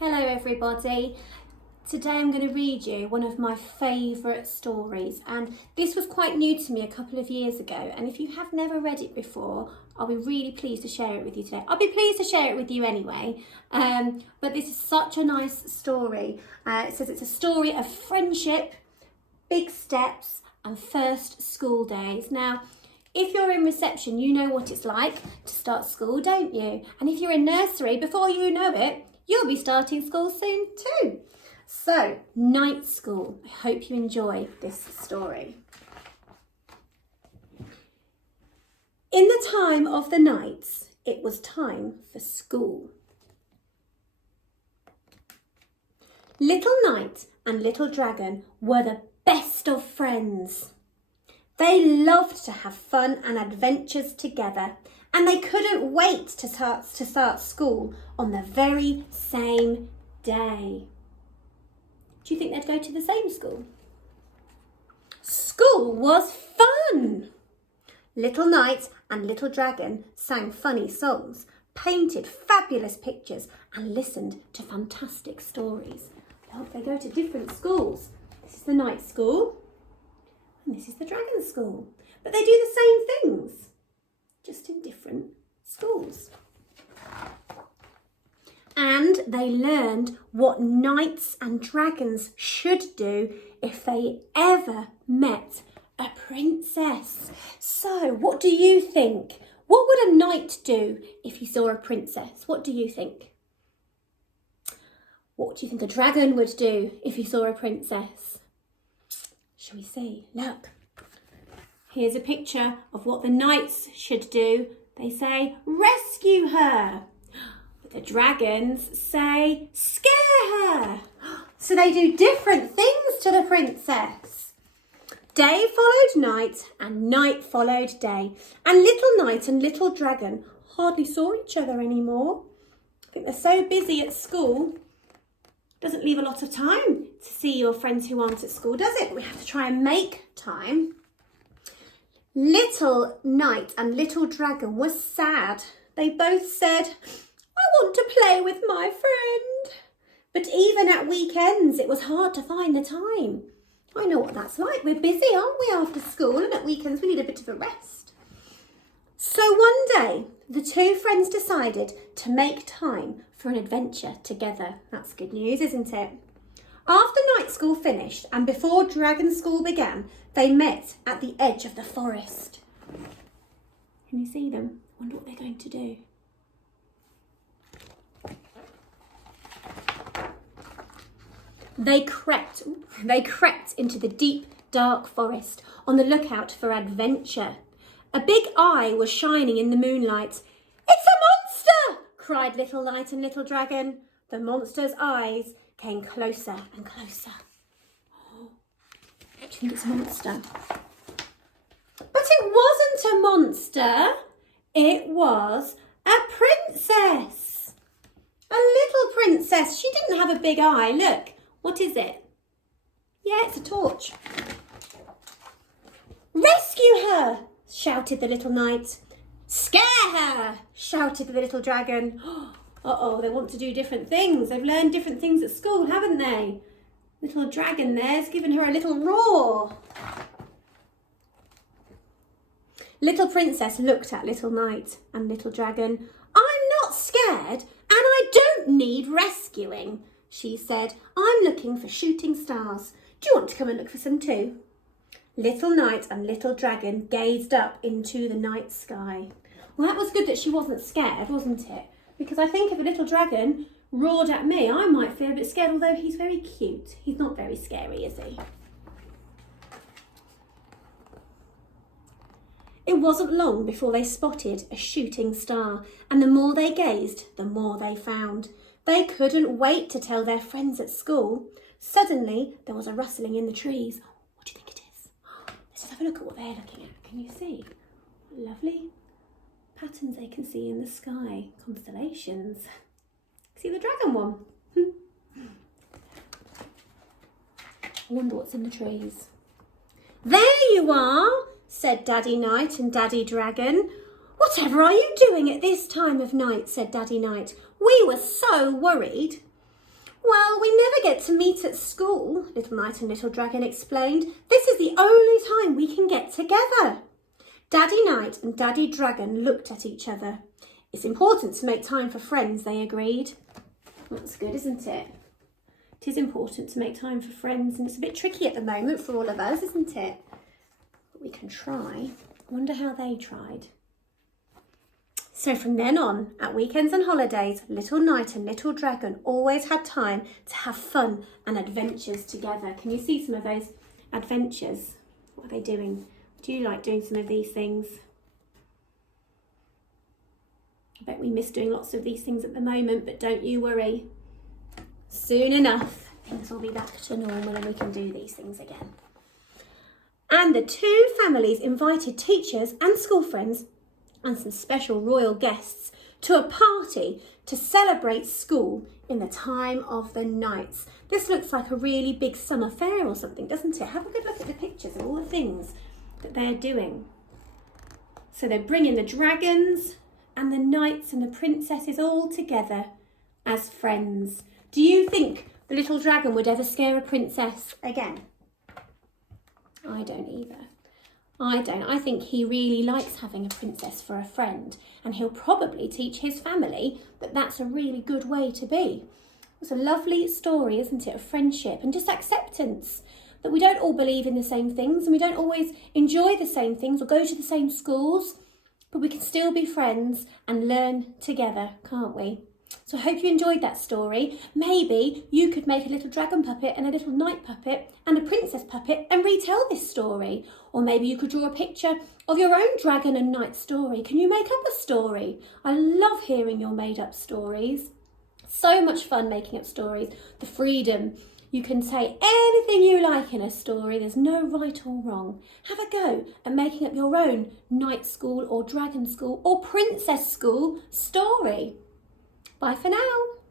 Hello everybody. Today I'm going to read you one of my favourite stories, and this was quite new to me a couple of years ago, and if you have never read it before, I'll be really pleased to share it with you today. I'll be pleased to share it with you anyway, but this is such a nice story. It says it's a story of friendship, big steps and first school days. Now, if you're in reception, you know what it's like to start school, don't you? And if you're in nursery, before you know it, you'll be starting school soon too. So, night school. I hope you enjoy this story. In the time of the nights, it was time for school. Little Knight and Little Dragon were the best of friends. They loved to have fun and adventures together, and they couldn't wait to start school on the very same day. Do you think they'd go to the same school? School was fun! Little Knight and Little Dragon sang funny songs, painted fabulous pictures, and listened to fantastic stories. Oh, they go to different schools. This is the night school, and this is the dragon school. But they do the same things, just in different schools. And they learned what knights and dragons should do if they ever met a princess. So, what do you think? What would a knight do if he saw a princess? What do you think? What do you think a dragon would do if he saw a princess? Shall we see? Look. Here's a picture of what the knights should do. They say, rescue her. But the dragons say, scare her. So they do different things to the princess. Day followed night and night followed day. And Little Knight and Little Dragon hardly saw each other anymore. I think they're so busy at school. Doesn't leave a lot of time to see your friends who aren't at school, does it? We have to try and make time. Little Knight and Little Dragon were sad. They both said, I want to play with my friend. But even at weekends, it was hard to find the time. I know what that's like. We're busy, aren't we, after school? And at weekends, we need a bit of a rest. So one day, the two friends decided to make time for an adventure together. That's good news, isn't it? After night school finished and before dragon school began, they met at the edge of the forest. Can you see them? I wonder what they're going to do. They crept into the deep, dark forest on the lookout for adventure. A big eye was shining in the moonlight. It's a monster! Cried Little Knight and Little Dragon. The monster's eyes came closer and closer. Oh, do you think it's a monster? But it wasn't a monster. It was a princess. A little princess. She didn't have a big eye. Look, what is it? Yeah, it's a torch. Rescue her! Shouted the Little Knight. Scare her! Shouted the Little Dragon. Uh-oh, they want to do different things. They've learned different things at school, haven't they? Little Dragon there's given her a little roar. Little Princess looked at Little Knight and Little Dragon. I'm not scared, and I don't need rescuing, she said. I'm looking for shooting stars. Do you want to come and look for some too? Little Knight and Little Dragon gazed up into the night sky. Well, that was good that she wasn't scared, wasn't it? Because I think if a little dragon roared at me, I might feel a bit scared, although he's very cute. He's not very scary, is he? It wasn't long before they spotted a shooting star, and the more they gazed, the more they found. They couldn't wait to tell their friends at school. Suddenly, there was a rustling in the trees. What do you think it is? Let's just have a look at what they're looking at. Can you see? Lovely patterns they can see in the sky. Constellations. See the dragon one? I wonder what's in the trees. There you are, said Daddy Knight and Daddy Dragon. Whatever are you doing at this time of night, said Daddy Knight. We were so worried. Well, we never get to meet at school, Little Knight and Little Dragon explained. This is the only time we can get together. Daddy Knight and Daddy Dragon looked at each other. It's important to make time for friends, they agreed. That's good, isn't it? It is important to make time for friends, and it's a bit tricky at the moment for all of us, isn't it? But we can try. I wonder how they tried. So from then on, at weekends and holidays, Little Knight and Little Dragon always had time to have fun and adventures together. Can you see some of those adventures? What are they doing? Do you like doing some of these things? I bet we miss doing lots of these things at the moment, but don't you worry. Soon enough, things will be back to normal and we can do these things again. And the two families invited teachers and school friends and some special royal guests to a party to celebrate school in the time of the Knights. This looks like a really big summer fair or something, doesn't it? Have a good look at the pictures of all the things that they're doing. So they're bringing the dragons and the knights and the princesses all together as friends. Do you think the little dragon would ever scare a princess again? I don't either. I don't. I think he really likes having a princess for a friend, and he'll probably teach his family that that's a really good way to be. It's a lovely story, isn't it, of friendship and just acceptance, that we don't all believe in the same things and we don't always enjoy the same things or go to the same schools, but we can still be friends and learn together, can't we? So I hope you enjoyed that story. Maybe you could make a little dragon puppet and a little knight puppet and a princess puppet and retell this story. Or maybe you could draw a picture of your own dragon and knight story. Can you make up a story? I love hearing your made up stories. So much fun making up stories. The freedom. You can say anything you like in a story. There's no right or wrong. Have a go at making up your own knight school or dragon school or princess school story. Bye for now.